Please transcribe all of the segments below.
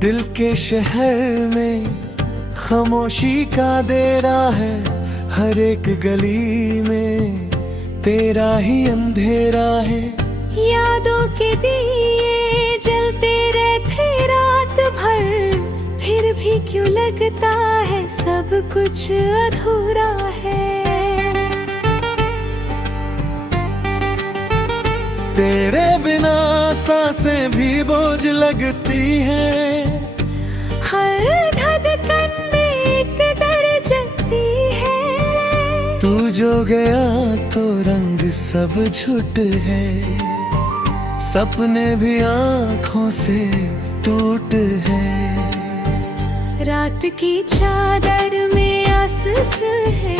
दिल के शहर में खामोशी का देरा है, हर एक गली में तेरा ही अंधेरा है। यादों के दिए जलते रहते रात भर, फिर भी क्यों लगता है सब कुछ अधूरा है। तेरे बिना सांसें भी बोझ लगती हैं, हर धड़कन में एक दर्द जगती है। तू जो गया तो रंग सब झूठ है, सपने भी आँखों से टूट है। रात की चादर में आसस है,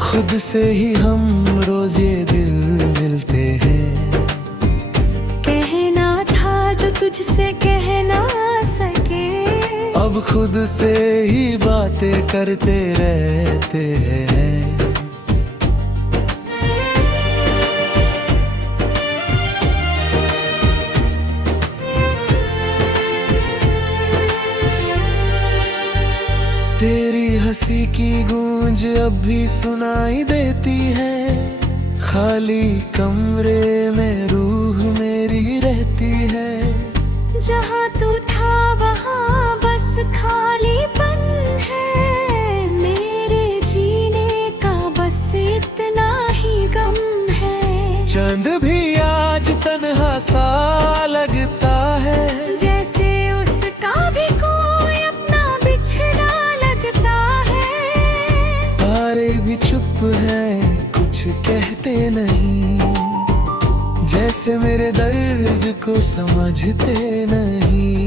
खुद से ही हम रोज ये दिल मिलते हैं। कहना था जो तुझसे कह ना सके, अब खुद से ही बातें करते रहते हैं। तेरी हंसी की गूंज अब भी सुनाई देती है, खाली कमरे में रूह मेरी रहती है। जहाँ तू था वहाँ बस खालीपन है, मेरे जीने का बस इतना ही गम है। चांद भी आज तन्हा सा लगता है, जैसे उसका भी कोई अपना बिछड़ा लगता है। तारे भी चुप है कुछ कहते नहीं, जैसे मेरे दर्द को समझते नहीं।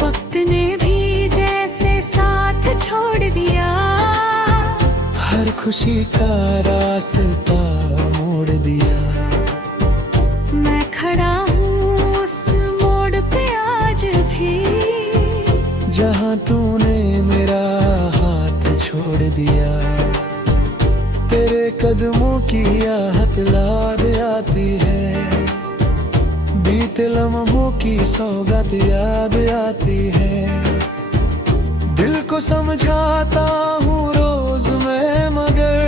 वक्त ने भी जैसे साथ छोड़ दिया, हर खुशी का रास्ता मोड़ दिया। मैं खड़ा हूँ उस मोड़ पे आज भी, जहाँ तूने मेरा हाथ छोड़ दिया। तेरे कदमों की आहट याद आती है, बीते लम्हों की सौगात याद आती है। दिल को समझाता हूँ रोज मैं, मगर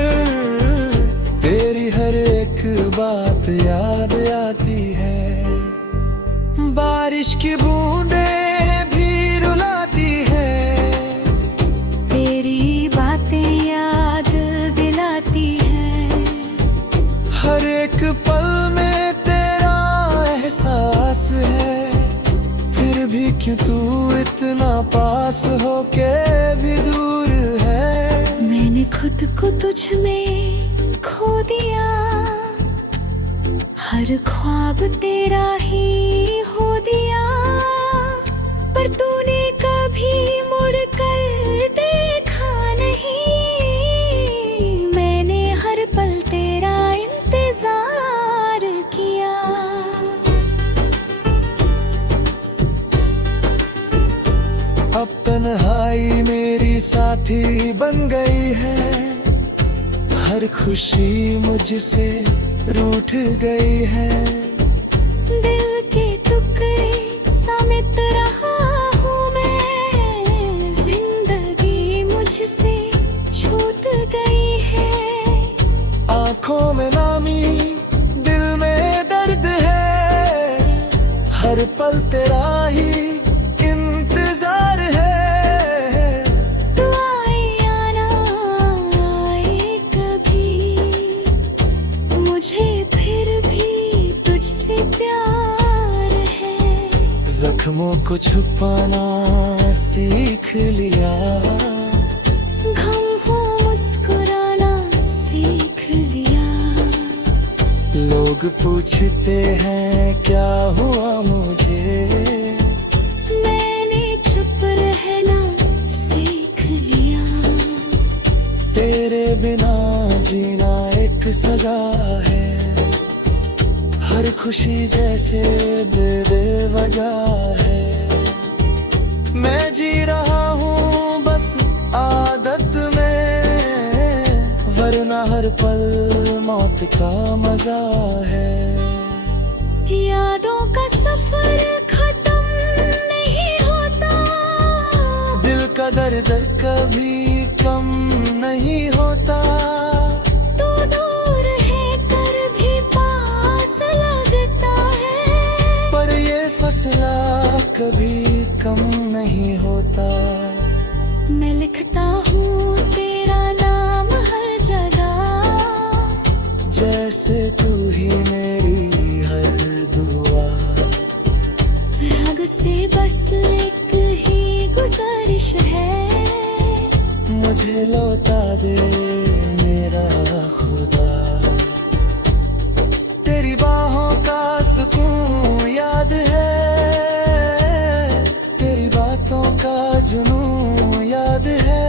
तेरी हर एक बात याद आती है। बारिश की बूंदें भी रुलाती है, तेरी बातें याद दिलाती हैं। हर एक पल में तेरा एहसास है, फिर भी क्यों तू इतना पास होके भी दूर है। मैंने खुद को तुझ में खो दिया, हर ख्वाब तेरा ही हो दिया। पर तूने कभी मुड़ कर देखा नहीं, मैंने हर पल तेरा इंतजार किया। अब तन्हाई मेरी साथी बन गई है, हर खुशी मुझसे रूठ गई है। दिल के टुकड़े समेत रहा हूँ मैं, जिंदगी मुझसे छूट गई है। आँखों में नामी दिल में दर्द है, हर पल तेरा ही इंतजार है। तू आए या ना आए कभी, मुझे फिर भी तुझसे प्यार है। जख्मों को छुपाना सीख लिया, गम को मुस्कुराना सीख लिया। लोग पूछते हैं क्या हुआ मुझे, मैंने चुप रहना सीख लिया। तेरे बिना जीना एक सजा है, हर खुशी जैसे बेवजह है। मैं जी रहा हूँ बस आदत में, वरना हर पल मौत का मजा है। यादों का सफर खत्म का दर्द कभी कम नहीं होता। तू दूर है कर भी पास लगता है, पर ये फसला कभी कम नहीं होता। मैं लिखता हूँ तेरा नाम हर जगह, जैसे तू ही मेरी हर दुआ। राग से बस एक ही गुजारिश है, मुझे लौटा दे मेरा खुदा। तेरी बाहों का सुकून याद है, तेरी बातों का जुनून याद है।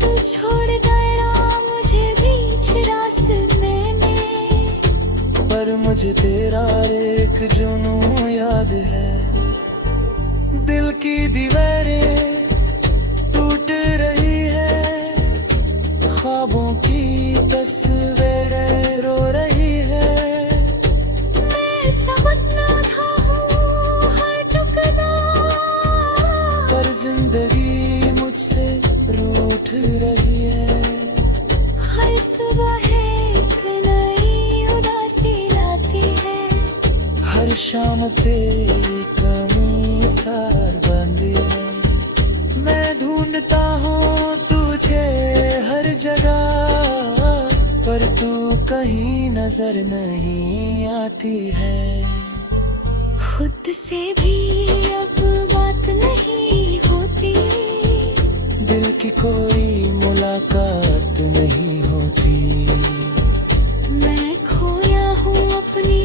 तू छोड़ गया मुझे बीच रास्ते में, पर मुझे तेरा एक जुनून याद है। दिल की दीवारें टूट रही है, ख्वाबों की तस्वीरें रो रही है। मैं समझना था हूँ हर टुकड़ा, पर जिंदगी मुझसे रूठ रही है। हर सुबह एक नई उदासी लाती है, हर शाम तेरी कमी सार बंदी है। मैं ढूंढता हूँ तुझे हर जगह, पर तू कहीं नजर नहीं आती है। खुद से भी अब बात नहीं होती, दिल की कोई मुलाकात नहीं होती। मैं खोया हूँ अपनी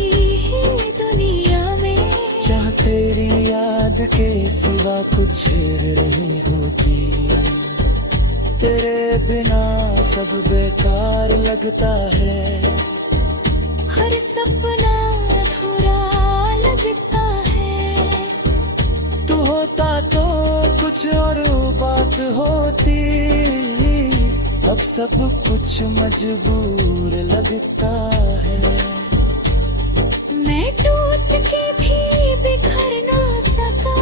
ही दुनिया में, जहाँ तेरी याद के सिवा कुछ नहीं होती। तेरे बिना सब बेकार लगता है, हर सपना अधूरा लगता है। तू होता तो कुछ और बात होती, अब सब कुछ मजबूर लगता है। मैं टूट के भी बिखर ना सका,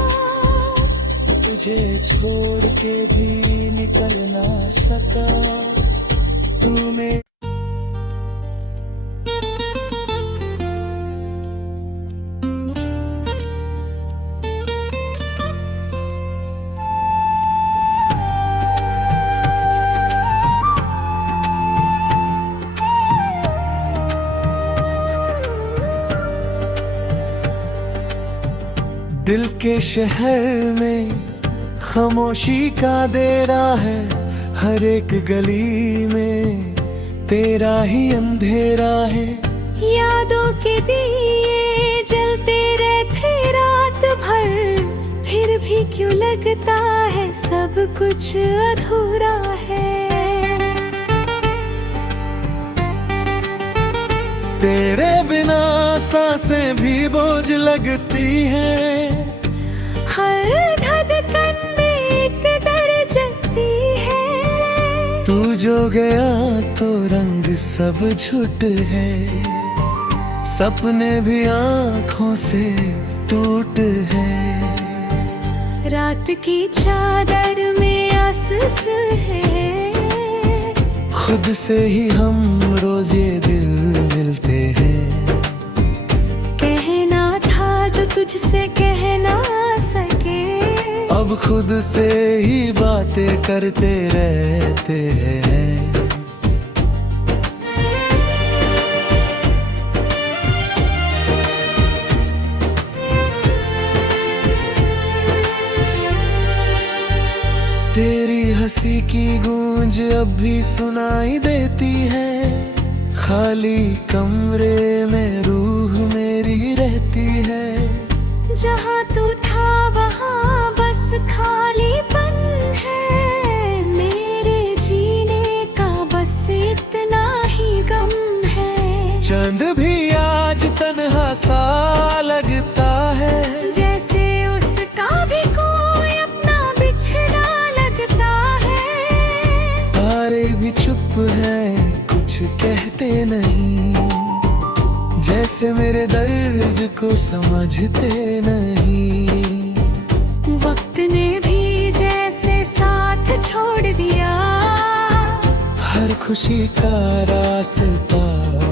तुझे छोड़ के भी निकल ना सका। तू मेरे दिल के शहर में खामोशी का डेरा है। हर एक गली में तेरा ही अंधेरा है। यादों के दिए जलते रहते रात भर, फिर भी क्यों लगता है सब कुछ अधूरा है। तेरे बिना सांसें भी बोझ लगती हैं। हर धड़कन में एक दर्द जगती है। तू जो गया तो रंग सब झूठ है, सपने भी आँखों से टूट है। रात की चादर में आसस है, खुद से ही हम रोज ये दिल मिलते हैं। कहना था जो तुझसे कह ना सके, अब खुद से ही बातें करते रहते हैं। तेरी हंसी की गूंज अब भी सुनाई देती है। खाली कमरे में रूह मेरी रहती है। जहाँ तू था वहाँ बस खालीपन है। मेरे जीने का बस इतना ही गम है। चांद भी आज तन्हा सा लगता है, जैसे उसका भी कोई अपना बिछड़ा लगता है। तारे भी चुप है कुछ कहते नहीं, जैसे मेरे दर्द को समझते नहीं। वक्त ने भी जैसे खुशी का रास्ता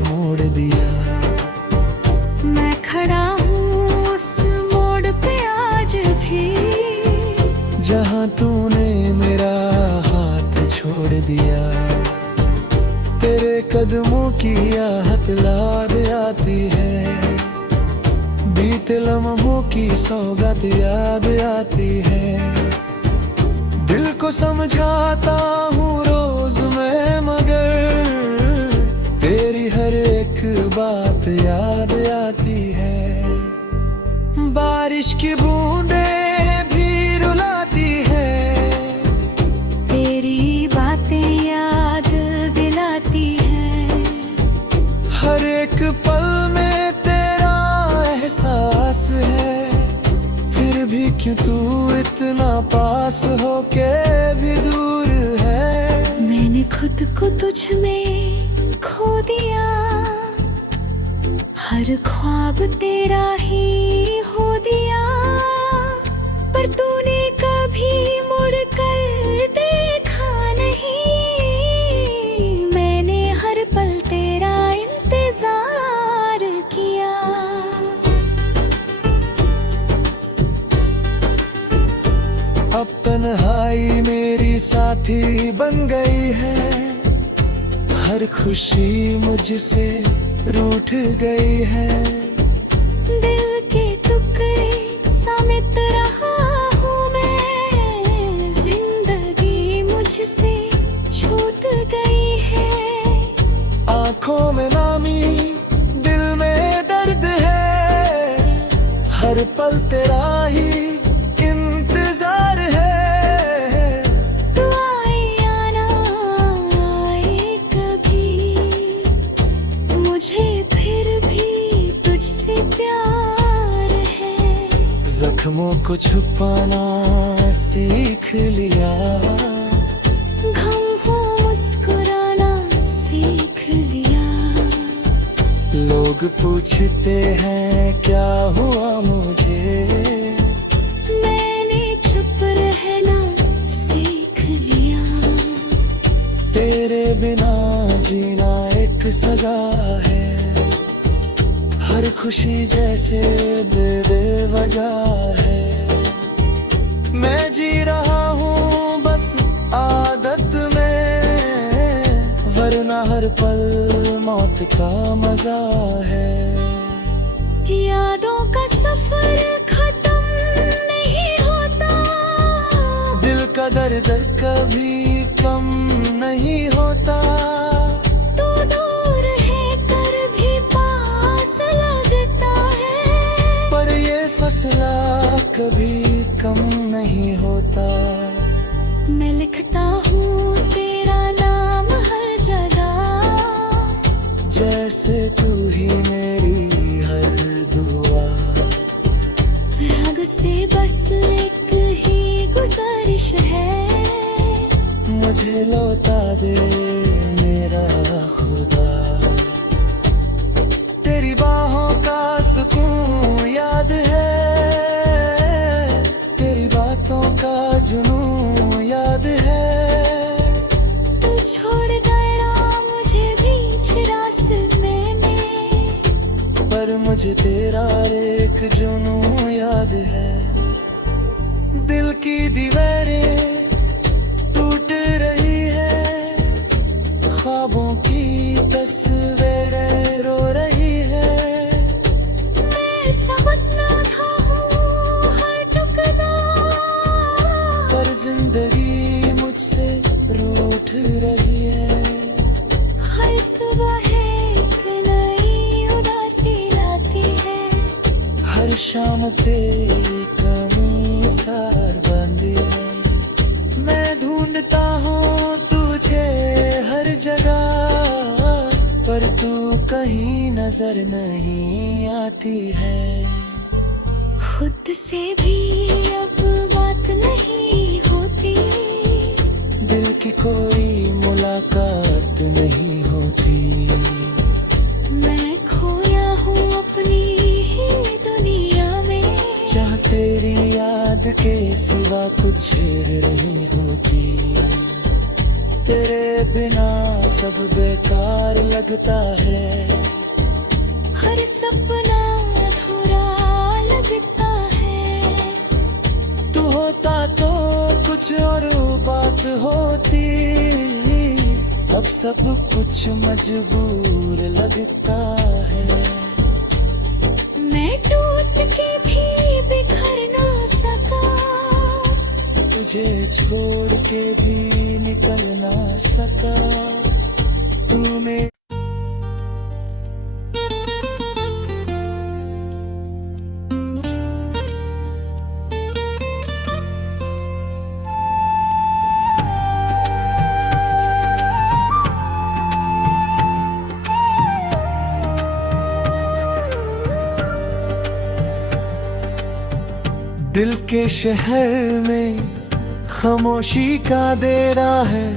मोड़ दिया। मैं खड़ा हूँ उस मोड़ पे आज भी, जहाँ तूने मेरा हाथ छोड़ दिया। तेरे कदमों की आहट याद आती है, बीते लम्हों की सौगात याद आती है। दिल को समझाता हूँ रोज मैं, मगर तेरी हर एक बात याद आती है। बारिश की बूंदें भी रुलाती है, तेरी बातें याद दिलाती हैं। हर एक पल में तेरा एहसास है। फिर भी क्यों तू इतना पास होके भी दूर है। मैंने खुद को तुझ में खो दिया, हर ख्वाब तेरा ही हो दिया। पर तूने कभी मुड़ कर देखा नहीं, मैंने हर पल तेरा इंतजार किया। अब तन्हाई मेरी साथी बन गई है, हर खुशी मुझसे रूठ गई है। दिल के टुकड़े समेत रहा हूँ मैं, जिंदगी मुझसे छूट गई है। आँखों में नामी दिल में दर्द है, हर पल तेरा ही इंतजार है। तू आए या ना आए कभी, मुझे फिर भी तुझसे प्यार है। जख्मों को छुपाना सीख लिया, गम को मुस्कुराना सीख लिया। लोग पूछते हैं क्या हुआ मुझे, मैंने चुप रहना सीख लिया। तेरे बिना जीना एक सजा है, हर खुशी जैसे बेवजह है। मैं जी रहा हूँ बस आदत में, वरना हर पल मौत का मजा है। यादों का सफर खत्म नहीं होता, दिल का दर्द कभी कम नहीं होता। तू दूर है कर भी पास लगता है, पर ये फसला कभी कम नहीं होता। मैं लिखता हूँ तेरा नाम हर जगह, जैसे तू ही मेरी हर दुआ। राग से बस एक ही गुजारिश है, मुझे लौटा दे मेरा खुदा। तेरी बाहों का सुकून याद है, तेरी बातों का जुनून याद है। तू छोड़ गया मुझे बीच रास्ते में, पर मुझे तेरा एक जुनून याद है। दिल की दीवारें टूट रही है, ख्वाबों की तस्वीरें रो रही है। मैं समझना था हूँ हर टुकड़ा, पर जिंदगी मुझसे रूठ रही है। हर सुबह एक नई उदासी लाती है, हर शाम तेरी कमी सार बंदी है। मैं ढूंढता हूँ तुझे हर जगह, पर तू कहीं नजर नहीं आती है। खुद से भी अब बात नहीं होती, दिल की कोई मुलाकात नहीं होती। मैं खोया हूँ अपनी ही दुनिया में, जहाँ तेरी याद के सिवा कुछ नहीं होती। तेरे बिना सब बेकार लगता है। हर सपना अधूरा लगता है। तू होता तो कुछ और बात होती, अब सब कुछ मजबूर लगता है। मैं टूट के भी बिखर ना सका, तुझे छोड़ के भी निकल ना सका। तूने दिल के शहर में खामोशी का डेरा है।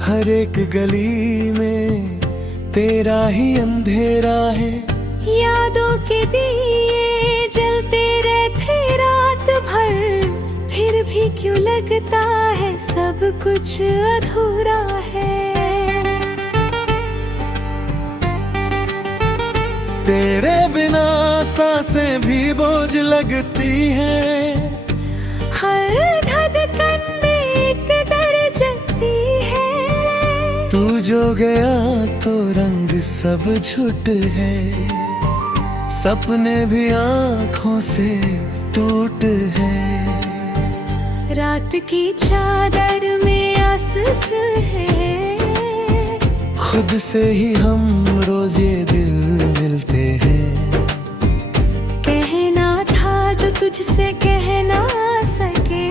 हर एक गली में तेरा ही अंधेरा है। यादों के दिए जलते रहते रात भर, फिर भी क्यों लगता है सब कुछ अधूरा है। तेरे बिना सांसें भी बोझ लगती हैं। हर धड़कन में एक दर्द जगती है। तू जो गया तो रंग सब झूठ है, सपने भी आँखों से टूट है। रात की चादर में आसस है, खुद से ही हम रोज ये दिल मिलते हैं। कहना था जो तुझसे कह ना सके,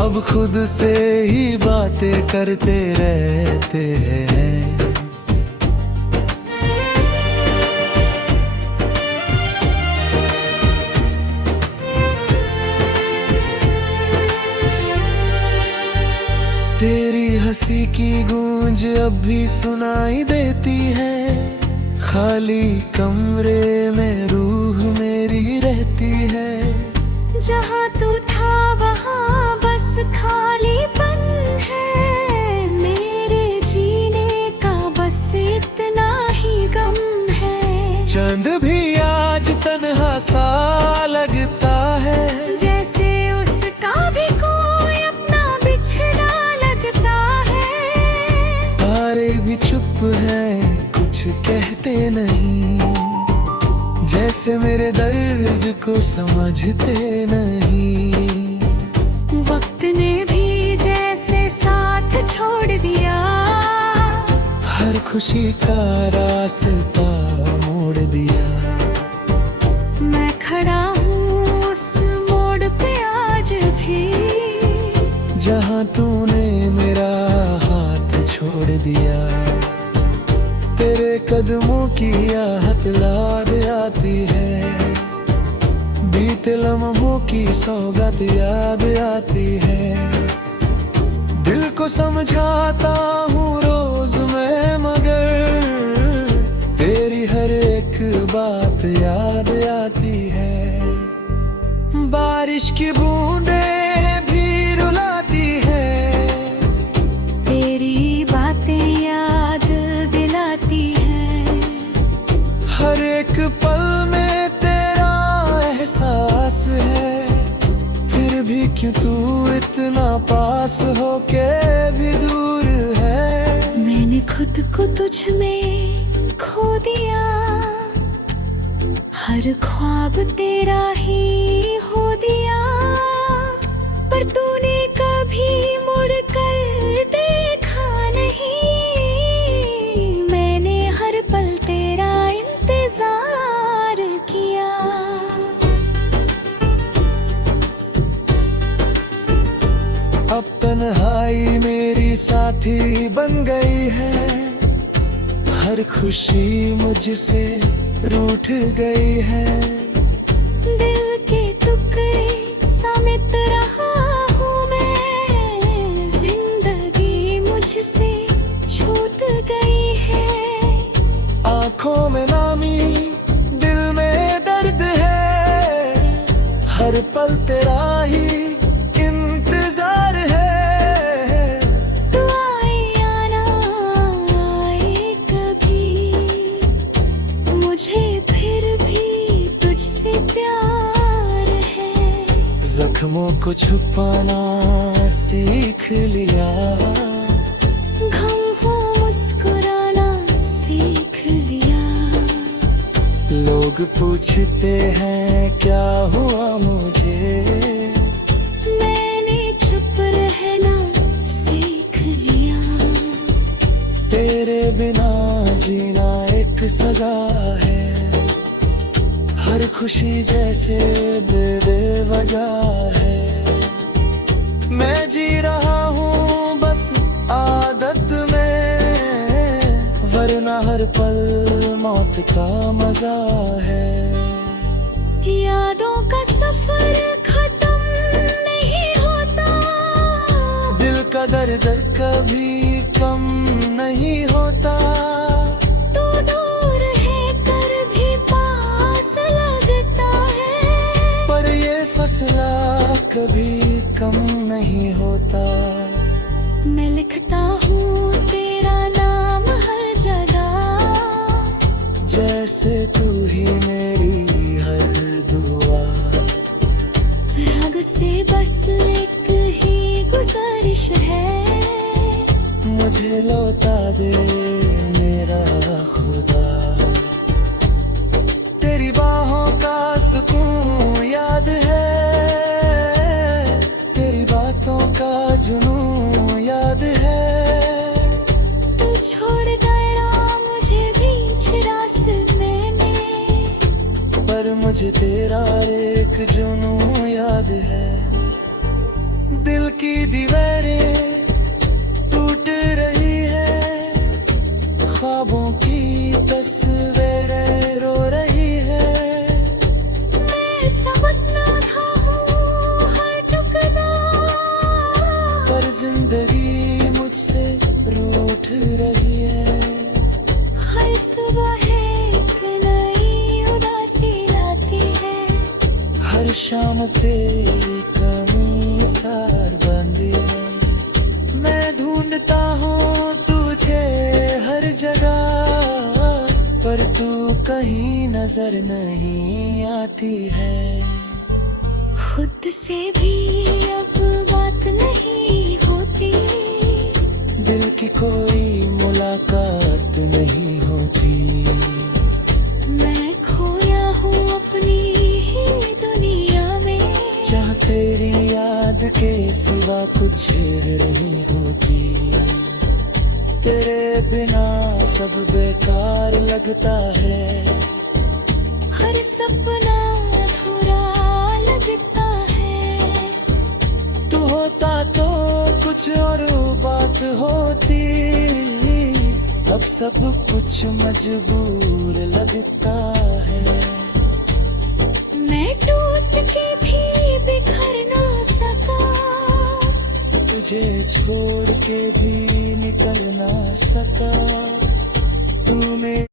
अब खुद से ही बातें करते रहते हैं। तेरी हंसी की गूंज अब भी सुनाई देती है। खाली कमरे में रूह मेरी रहती है। जहाँ तू था वहाँ बस खालीपन है। मेरे जीने का बस इतना ही गम है। चांद भी आज तन्हा सा लगता है, जैसे उसका भी कोई अपना बिछड़ा लगता है। तारे भी चुप है कुछ कहते नहीं, जैसे मेरे दर्द को समझते नहीं। वक्त ने भी जैसे साथ छोड़ दिया, हर खुशी का रास्ता मोड़ दिया। मैं खड़ा हूँ उस मोड़ पे आज भी, जहाँ तूने मेरा हाथ छोड़ दिया। तेरे कदमों की आहट याद आती है, बीते लम्हों की सौगत याद आती है। दिल को समझाता हूँ रोज मैं, मगर तेरी हर एक बात याद आती है। बारिश की बूंदें भी रुलाती है, तेरी बातें याद दिलाती हैं। हर एक पल में तेरा एहसास है। फिर भी क्यों तू इतना पास होके भी दूर है। मैंने खुद को तुझ में खो दिया, हर ख्वाब तेरा ही हो दिया। पर तूने कभी मुड़ कर देखा नहीं, मैंने हर पल तेरा इंतजार किया। अब तन्हाई मेरी साथी बन गई है। हर खुशी मुझसे रूठ गई है। दिल के टुकड़े समेत रहा हूँ मैं, जिंदगी मुझसे छूट गई है। आँखों में नामी दिल में दर्द है, हर पल तेरा ही इंतजार है। तू आए या ना आए, जख्मों को छुपाना सीख लिया, गम को मुस्कुराना सीख लिया। लोग पूछते हैं क्या हुआ मुझे, मैंने चुप रहना सीख लिया। तेरे बिना जीना एक सजा है, हर खुशी जैसे बेवजह है। मैं जी रहा हूँ बस आदत में, वरना हर पल मौत का मजा है। यादों का सफर खत्म नहीं होता, दिल का दर्द कभी कम नहीं होता। तू दूर है कर भी पास लगता है, पर ये फसला कभी कम नहीं होता। मैं लिखता हूँ तेरा नाम हर जगह, जैसे तू ही मेरी हर दुआ। राग से बस एक ही गुजारिश है, मुझे लौटा दे मेरा खुदा। तेरी बाहों का सुकून याद है, तेरी बातों का जुनून याद है। तू छोड़ गया मुझे बीच रास्ते में, पर मुझे तेरा एक जुनून याद है। दिल की दीवारें टूट रही है, ख्वाबों की तस्वीरें रो रही है। मैं समझना था हूँ हर टुकड़ा, पर जिंदगी मुझसे रूठ रही है। हर सुबह एक नई उदासी लाती है, हर शाम तेरी कमी सार बंदी है। मैं ढूंढता हूँ तुझे हर जगह, पर तू कहीं नजर नहीं आती है। खुद से भी अब बात नहीं होती, दिल की कोई मुलाकात नहीं होती। मैं खोया हूँ अपनी ही दुनिया में, जहाँ तेरी याद के सिवा कुछ नहीं होती। तेरे बिना सब बेकार लगता है, हर सपना अधूरा लगता है। तू होता तो कुछ और बात होती, अब सब कुछ मजबूर लगता है। मैं टूट के भी बिखर ना सका, तुझे छोड़ के भी निकल ना सका। तू मेरे